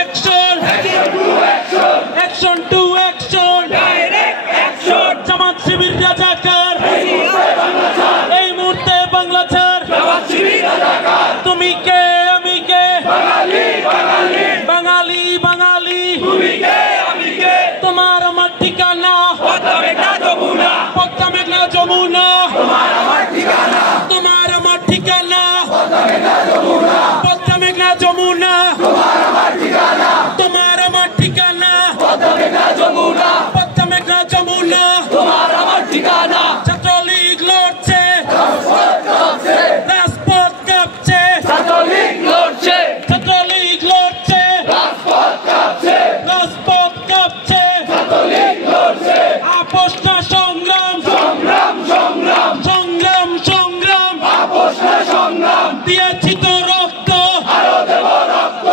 action, action to action, direct action, Jamaat Shibir রাজাকার, এই মুহূর্তে বাংলা ছাড়, জামাত শিবির রাজাকার, তুমি কে আমি কে, বাঙালি বাঙালি, বাঙালি বাঙালি, তুমি কে আমি কে, তোমার আমার ঠিকানা, পদ্মা মেঘনা যমুনা, পদ্মা মেঘনা যমুনা, তোমার আমার ঠিকানা, তোমার আমার ঠিকানা, পদ্মা মেঘনা যমুনা, পদ্মা মেঘনা যমুনা, তোমার আমার ঠিকানা, তোমার আমার ঠিকানা, পদ্মা মেঘনা যমুনা, পদ্মা মেঘনা যমুনা, তোমার আমার ঠিকানা, ছাত্রলীগ লড়ছে, রাজপথ কাঁপছে, ছাত্রলীগ লড়ছে, ছাত্রলীগ লড়ছে, রাজপথ কাঁপছে, রাজপথ কাঁপছে, ছাত্রলীগ লড়ছে, আপোষ না সংগ্রাম, সংগ্রাম সংগ্রাম, সংগ্রাম সংগ্রাম, আপোষ না সংগ্রাম, দিয়েছি তো রক্ত, আরো দেব রক্ত,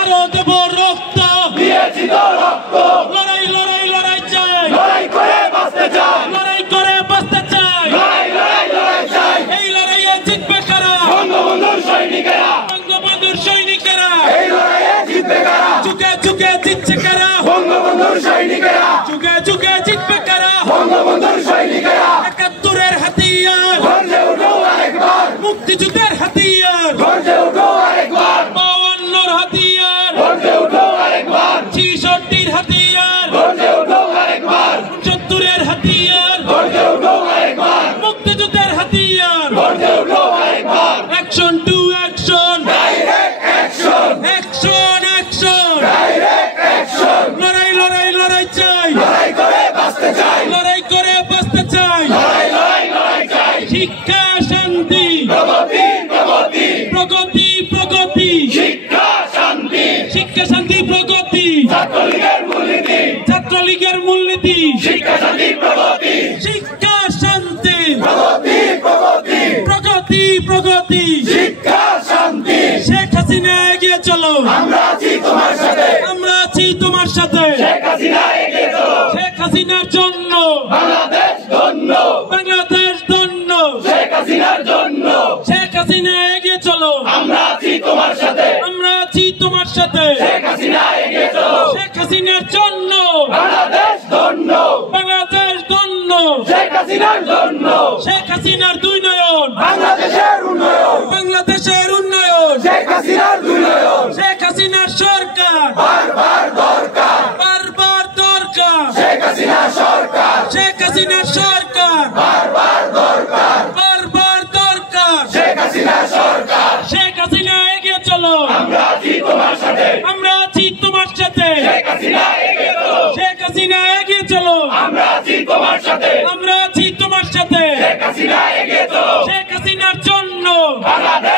আরো দেব রক্ত, দিয়েছি তো রক্ত, লড়াই লড়াই লড়াই চাই, লড়াই করে বাঁচতে চাই, লড়াই করে বাঁচতে চাই, লড়াই লড়াই লড়াই চাই, এই লড়াইয়ে জিতবে কারা, বঙ্গবন্ধুর সৈনিকেরা, বঙ্গবন্ধুর সৈনিকেরা, এই লড়াইয়ে জিতবে কারা, যুগে যুগে জিতছে কারা, বঙ্গবন্ধুর সৈনিকেরা, যুগে যুগে জিতবে কারা, বঙ্গবন্ধুর সৈনিকেরা, ৭১-এর হাতিয়ার, গর্জে উঠো আরেকবার, মুক্তিযুদ্ধের হাতিয়ার, গর্জে উঠো আরেকবার, ৫২-র হাতিয়ার, গর্জে উঠো আরেকবার, ৬৬-র হাতিয়ার, গর্জে উঠো আরেকবার, ৭১-এর হাতিয়ার, গর্জে উঠো আরেকবার, মুক্তিযুদ্ধের হাতিয়ার, গর্জে উঠো আরেকবার, action to action, direct action, action action, direct action, লড়াই লড়াই লড়াই চাই, লড়াই করে বাঁচতে চাই, লড়াই করে বাঁচতে চাই, লড়াই লড়াই লড়াই চাই, শিক্ষা শান্তি, প্রগতি প্রগতি, প্রগতি প্রগতি, শিক্ষা শান্তি, শিক্ষা শান্তি প্রগতি, ছাত্রলীগের মূলনীতি, ছাত্রলীগের মূলনীতি, শিক্ষা শান্তি প্রগতি, শিক্ষা শান্তি, প্রগতি প্রগতি, প্রগতি প্রগতি, শিক্ষা শান্তি, শেখ হাসিনা এগিয়ে চলো, আমরা আছি তোমার সাথে, আমরা আছি তোমার সাথে, শেখ হাসিনা এগিয়ে চলো, শেখ হাসিনার জন্য বাংলাদেশ ধন্য, বাংলাদেশ ধন্য, শেখ হাসিনার জন্য, শেখ হাসিনা এগিয়ে চলো, আমরা আছি তোমার সাথে, আমরা আছি তোমার সাথে, শেখ হাসিনা এগিয়ে চলো, শেখ হাসিনার জন্য, বাংলাদেশ ধন্য, বাংলাদেশ ধন্য, শেখ হাসিনার জন্য, শেখ হাসিনার দুই নয়ন, বাংলাদেশের উন্নয়ন, বাংলাদেশের উন্নয়ন, শেখ হাসিনার উন্নয়ন, শেখ হাসিনার সরকার, বারবার দরকার, বারবার দরকার, শেখ হাসিনা সরকার, শেখ হাসিনার সরকার, বারবার দরকার, বারবার দরকার, শেখ হাসিনা সরকার, শেখ হাসিনা এগিয়ে চলো, আমরা আছি তোমার সাথে, আমরা আছি তোমার সাথে, শেখ হাসিনা এগিয়ে চলো, শেখ হাসিনা এগিয়ে চলো, আমরা আছি তোমার সাথে, আমরা আছি তোমার সাথে, শেখ হাসিনা এগিয়ে চলো, শেখ হাসিনার জন্য, বাংলাদেশ